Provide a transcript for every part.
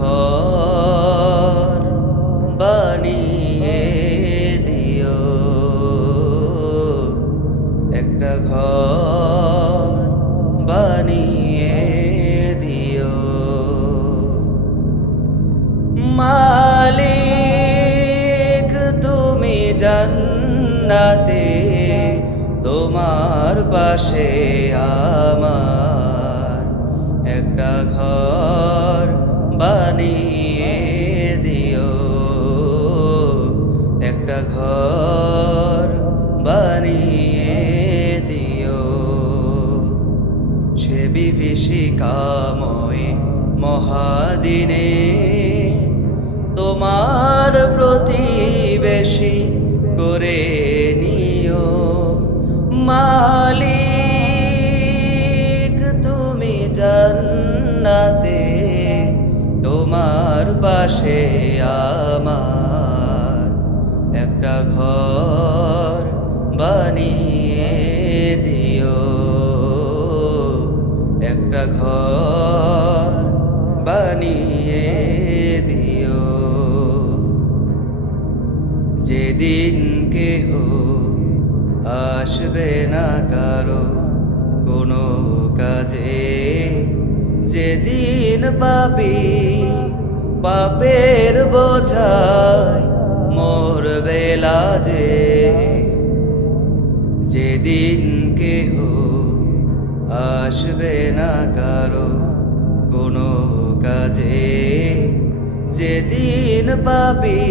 ঘর বানিয়ে দিও, একটা ঘর বানিয়ে দিও। মালিক তুমি জান্নাতে, তোমার পাশে আমার একটা ঘর বানিয়ে দিও, একটা ঘর বানিয়ে দিও। সে বিভীষিকাময় মহাদিনে তোমার প্রতিবেশী করে নিও। মালিক তুমি জান্নাতে, তোমার পাশে আমার একটা ঘর বানিয়ে দিও, একটা ঘর বানিয়ে দিও। যেদিন কেহ আসবে না কারো কোনো কাজে, যেদিন পাপী পাপের বোঝায় মরবে লাজে, যেদিন কেহ আসবে না কারো কোনো কাজে, যেদিন পাপী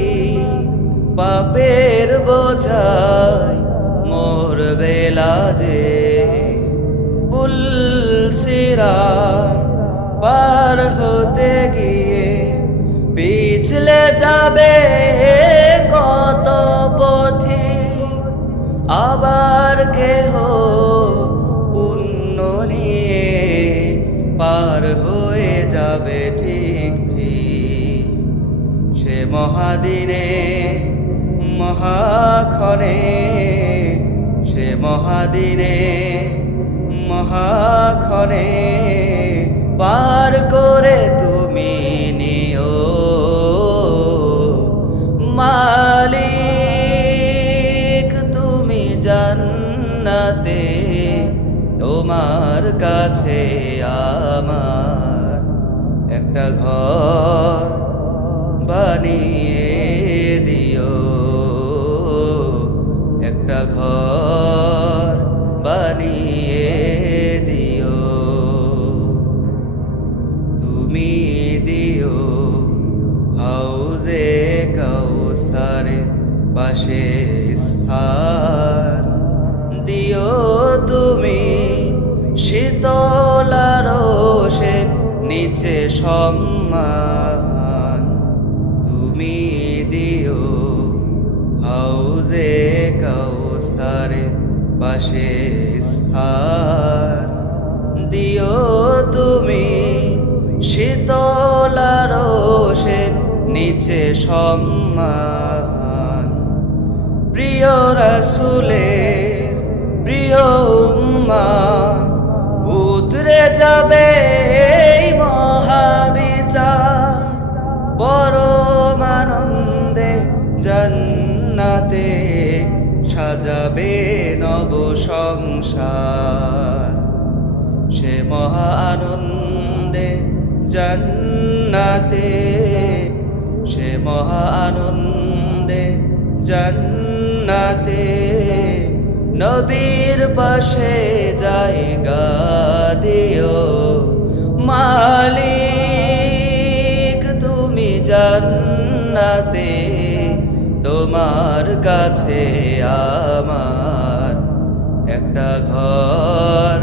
পাপের বোঝায় মরবে লাজে। পুলসিরাত পার হতে গিয়ে পিছলে যাবে কত পথিক, আবার কেহ পুণ্য নিয়ে পার হয়ে যাবে ঠিক ঠিক। সে মহাদিনে মহাক্ষণে, সে মহাদিনে মহাক্ষণে পার করে তুমি নিও। মালিক তুমি জান্নাতে, তোমার কাছে আমার একটা ঘর বানিয়ে দিও, একটা ঘর বানিয়ে দিও। তুমি দিও হাউজে কাউসারে পাশে স্থান, দিও তুমি শীতলারসে নিচে সম্মান। তুমি দিও হাউজে কাউসারে পাশে স্থান, দিও তুমি শীতলারসে নিচে সম্মান। প্রিয় রাসূলের প্রিয় উম্মাহ উতরে যাবে এই মহাবিচার, পরম আনন্দে জান্নাতে সাজাবে নব সংসার। সে মহা আনন্দে জান্নাতে, সে মহা আনন্দে জান্নাতে নবীর পাশে জায়গা দিও। মালিক তুমি জান্নাতে, তোমার কাছে আমার একটা ঘর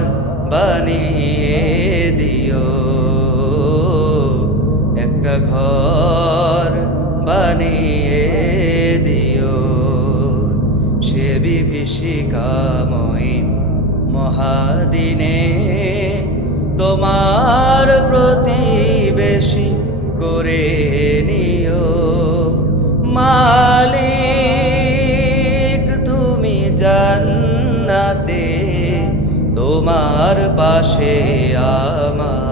বানিয়ে দিও, একটা ঘর বানিয়ে দিও। সে বিভীষিকাময় মহাদিনে তোমার প্রতিবেশী করে নিও। মালিক তুমি জান্নাতে, তোমার পাশে আমার